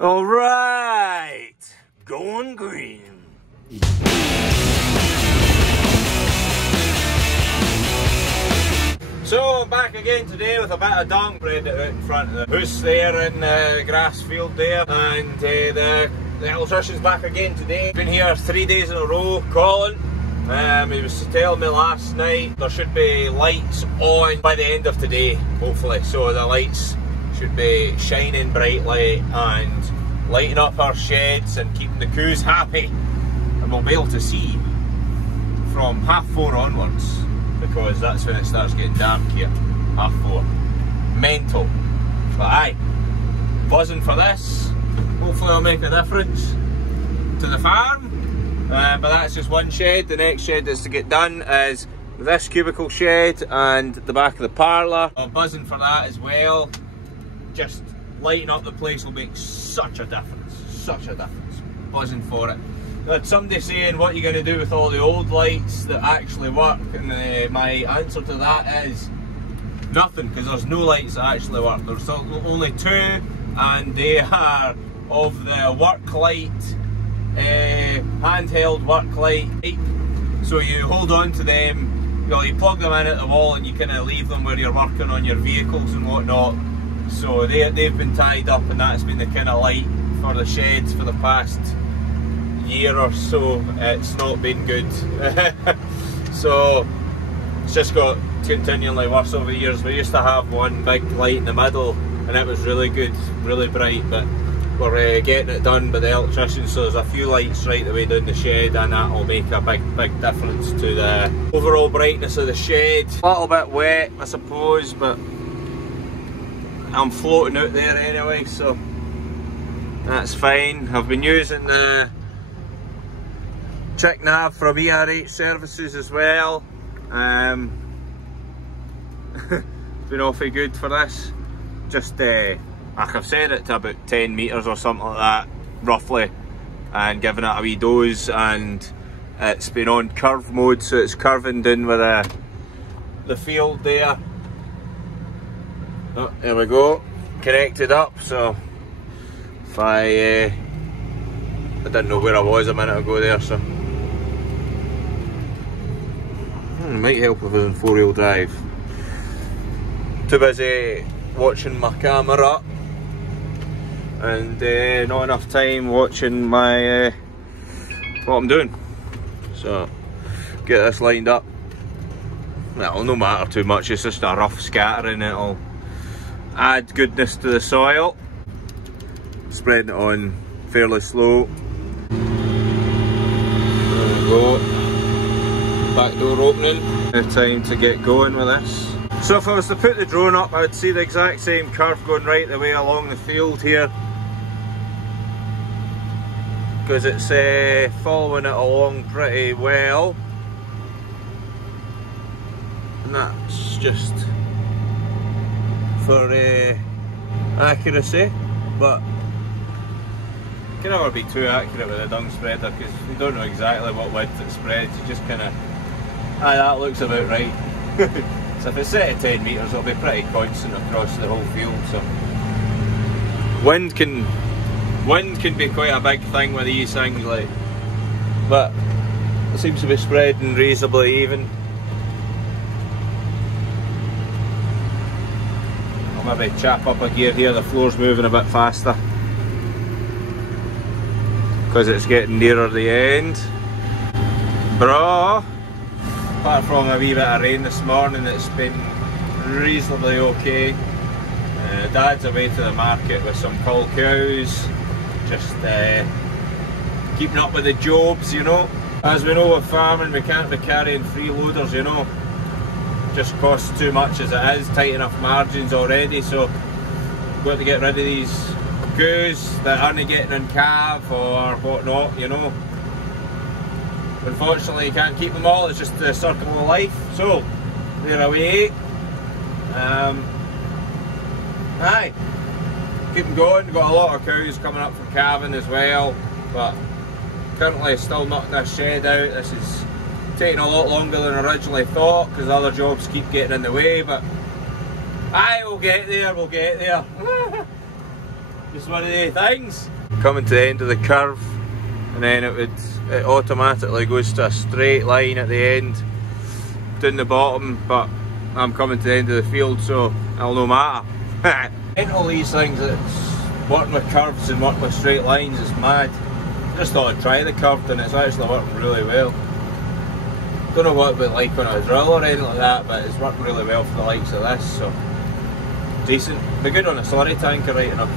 All right, going green. So I'm back again today with a bit of dung spread out in front of the house there in the grass field there, and the electrician's back again today. Been here 3 days in a row. Colin, he was telling me last night there should be lights on by the end of today, hopefully. So the lights should be shining brightly and lighting up our sheds and keeping the coos happy. And we'll be able to see from 4:30 onwards, because that's when it starts getting dark here, 4:30. Mental. But aye, buzzing for this. Hopefully it'll make a difference to the farm. But that's just one shed. The next shed that's to get done is this cubicle shed and the back of the parlour. I'm buzzing for that as well. Just lighting up the place will make such a difference. Such a difference. Buzzing for it. I had somebody saying, what are you going to do with all the old lights that actually work? And my answer to that is nothing, because there's no lights that actually work. There's only two, and they are of the work light, handheld work light. So you hold on to them, you plug them in at the wall and you kind of leave them where you're working on your vehicles and whatnot. So they've been tied up, and that's been the kind of light for the sheds for the past year or so. It's not been good. So it's just got continually worse over the years. We used to have one big light in the middle and it was really good, really bright, but we're getting it done by the electrician, so there's a few lights right the way down the shed, and that'll make a big difference to the overall brightness of the shed. A little bit wet, I suppose, but I'm floating out there anyway, so that's fine. I've been using the check nav from ERH services as well. It's been awfully good for this. Just like I've set it to about 10 metres or something like that, roughly, and giving it a wee dose, and it's been on curve mode, so it's curving down with the field there. Oh, there we go, connected up. So if I didn't know where I was a minute ago there, so it might help if I was in 4-wheel drive. Too busy watching my camera and not enough time watching my what I'm doing. So get this lined up. It'll no matter too much, it's just a rough scattering. It'll add goodness to the soil. Spreading it on fairly slow. There we go. Back door opening. Now time to get going with this. So if I was to put the drone up, I would see the exact same curve going right the way along the field here, because it's following it along pretty well, and that's just for accuracy. But you can never be too accurate with a dung spreader, because you don't know exactly what width it spreads. You just kind of, that looks about right. So if it's set at 10 metres, it'll be pretty constant across the whole field. So wind can be quite a big thing with these things, like, but it seems to be spreading reasonably even. I'll maybe chap up a gear here. The floor's moving a bit faster because it's getting nearer the end. Bro. Apart from a wee bit of rain this morning, it's been reasonably okay. Dad's away to the market with some cull cows, just keeping up with the jobs, you know. As we know with farming, we can't be carrying freeloaders, you know. Just costs too much as it is, tight enough margins already, so we've got to get rid of these cows that aren't getting in calf or whatnot, you know. Unfortunately, you can't keep them all, it's just the circle of life. So, they're away. Aye, keep them going. We've got a lot of cows coming up from calving as well, but currently still knocking this shed out. This is taking a lot longer than originally thought, because other jobs keep getting in the way, but aye, we'll get there, we'll get there. Just one of the things. Coming to the end of the curve, and then it automatically goes to a straight line at the end, down the bottom, but I'm coming to the end of the field, so it'll no matter. In all these things, it's working with curves and working with straight lines is mad. I just thought I'd try the curved and it's actually working really well. Don't know what it would be like on a drill or anything like that, but it's working really well for the likes of this, so decent. Be good on a slurry tanker right enough.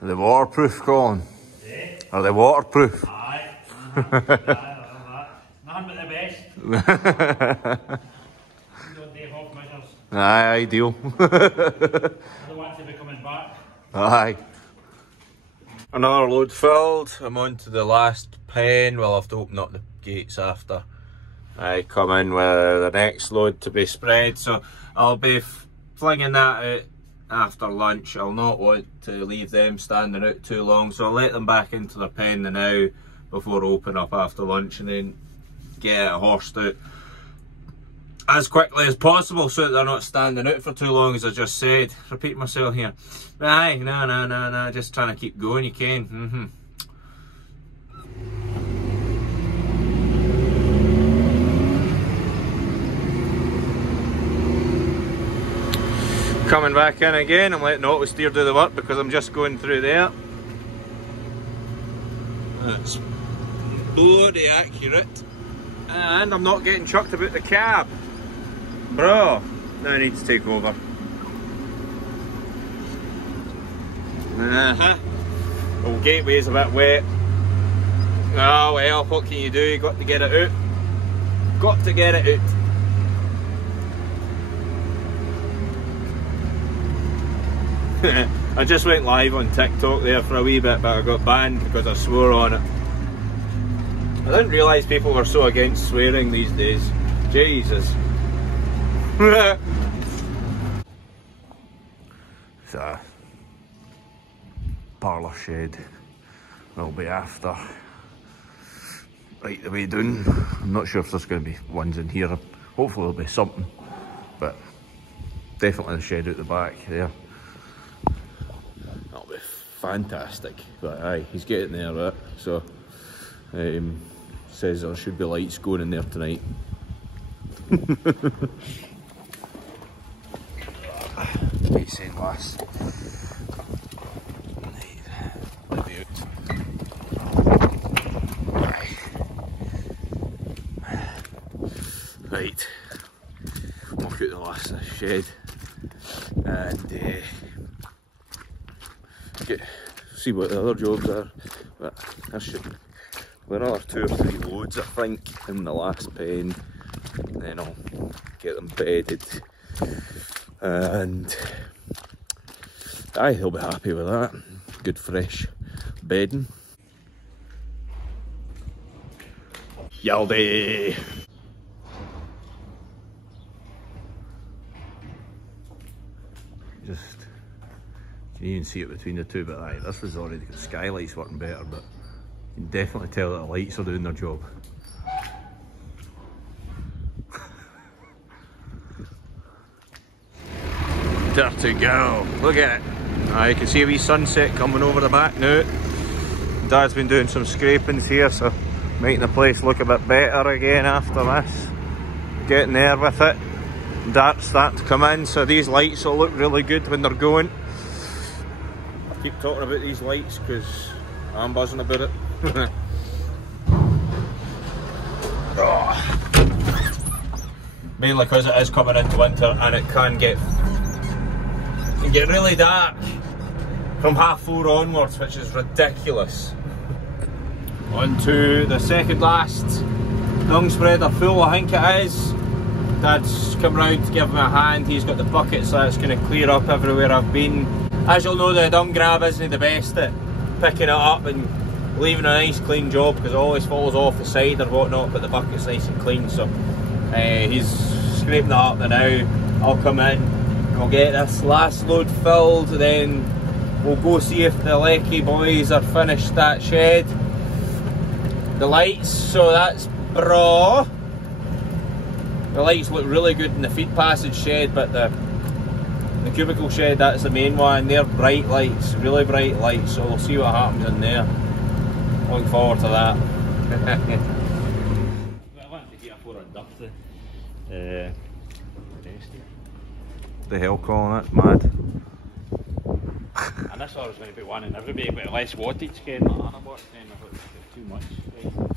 Are they waterproof, Colin? Yeah. Are they waterproof? Aye. Nothing but the best. Aye, ideal. I don't want to be coming back. Aye. Another load filled. I'm on to the last pen. We'll have to open up the gates after I come in with the next load to be spread. So I'll be flinging that out after lunch. I'll not want to leave them standing out too long, so I'll let them back into their pen now before I open up after lunch, and then get it horsed out as quickly as possible so that they're not standing out for too long, as I just said. Repeat myself here. Aye, no, just trying to keep going, you can. Coming back in again, I'm letting auto steer do the work because I'm just going through there. That's bloody accurate. And I'm not getting chucked about the cab. Bro, now I need to take over. Well, gateway's a bit wet. Oh well, what can you do? You got to get it out. Got to get it out. I just went live on TikTok there for a wee bit, but I got banned because I swore on it. I didn't realise people were so against swearing these days. Jesus. It's a parlour shed. We'll be after right the way down. I'm not sure if there's going to be ones in here. Hopefully there'll be something, but definitely the shed out the back there. That'll be fantastic. But aye, he's getting there, right? So says there should be lights going in there tonight. Right, saying last. Let me out. Right, walk out the last of the shed and see what the other jobs are. But there should be another 2 or 3 loads, I think, in the last pen, and then I'll get them bedded, and aye, he'll be happy with that. Good fresh bedding. Yaldi! Just, you can even see it between the two, but aye, this was already got skylights working better, but you can definitely tell that the lights are doing their job. Dirty girl, look at it. You can see a wee sunset coming over the back now. Dad's been doing some scrapings here, so making the place look a bit better again after this. Getting there with it. Dart's starting to come in, so these lights will look really good when they're going. I keep talking about these lights because I'm buzzing about it. Mainly because it is coming into winter and it can get really dark from 4:30 onwards, which is ridiculous. On to the second last dung spreader full, I think it is. Dad's come round to give me a hand. He's got the bucket, so it's going to clear up everywhere I've been. As you'll know, the dung grab isn't the best at picking it up and leaving a nice clean job, because it always falls off the side or whatnot, but the bucket's nice and clean, so he's scraping that up now. I'll come in, I'll get this last load filled, then we'll go see if the Lecky boys are finished that shed. The lights, so that's bra. The lights look really good in the feed passage shed, but the cubicle shed, that's the main one. They're bright lights, really bright lights, so we'll see what happens in there. Looking forward to that. The hell, Colin, that's mad. And this was going to be one in every bay, but less wattage again, like Anna bought, then I thought it was too much,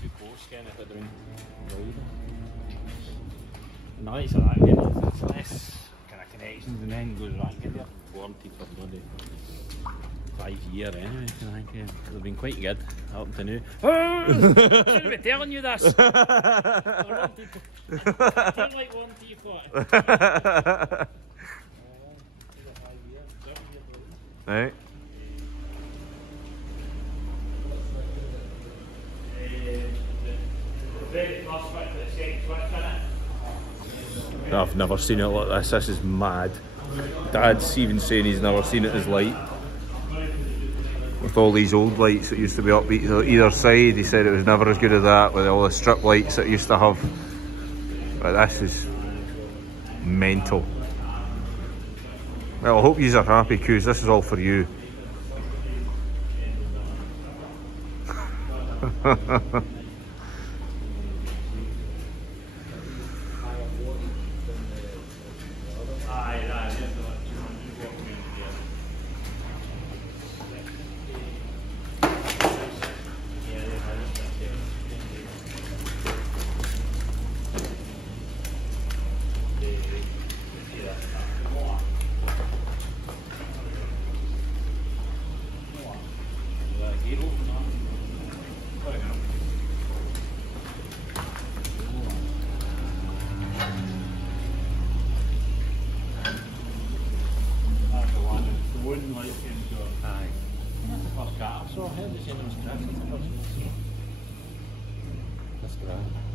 too close again if I drink. And the lights are that again, it's less kind of connections and then goes right in there. Warranty for bloody 5 years anyway, I think. They've been quite good up to now. Shouldn't be telling you this! Take like warranty for it. Right. I've never seen it like this. This is mad. Dad's even saying he's never seen it as light. With all these old lights that used to be up either side, he said it was never as good as that with all the strip lights that it used to have. But this is mental. Well, I hope you are happy, because this is all for you.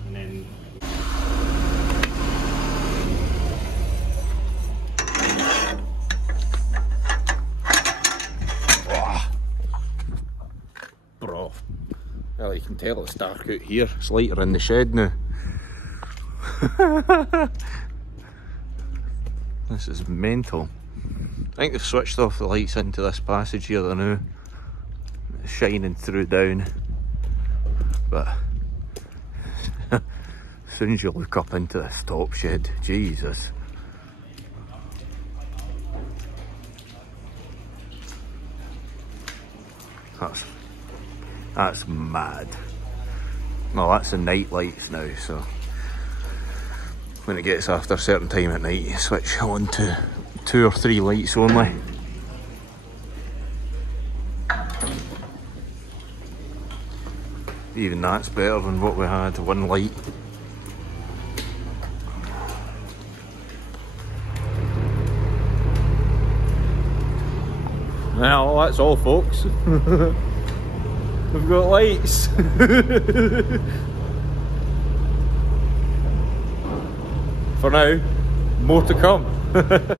And then Bro. Well, you can tell it's dark out here. It's lighter in the shed now. This is mental. I think they've switched off the lights into this passage here now. It's shining through down. But as soon as you look up into this top shed, Jesus. That's mad. Well, that's the night lights now, so when it gets after a certain time at night, you switch on to 2 or 3 lights only. Even that's better than what we had, 1 light. Well, that's all, folks. We've got lights. For now, more to come.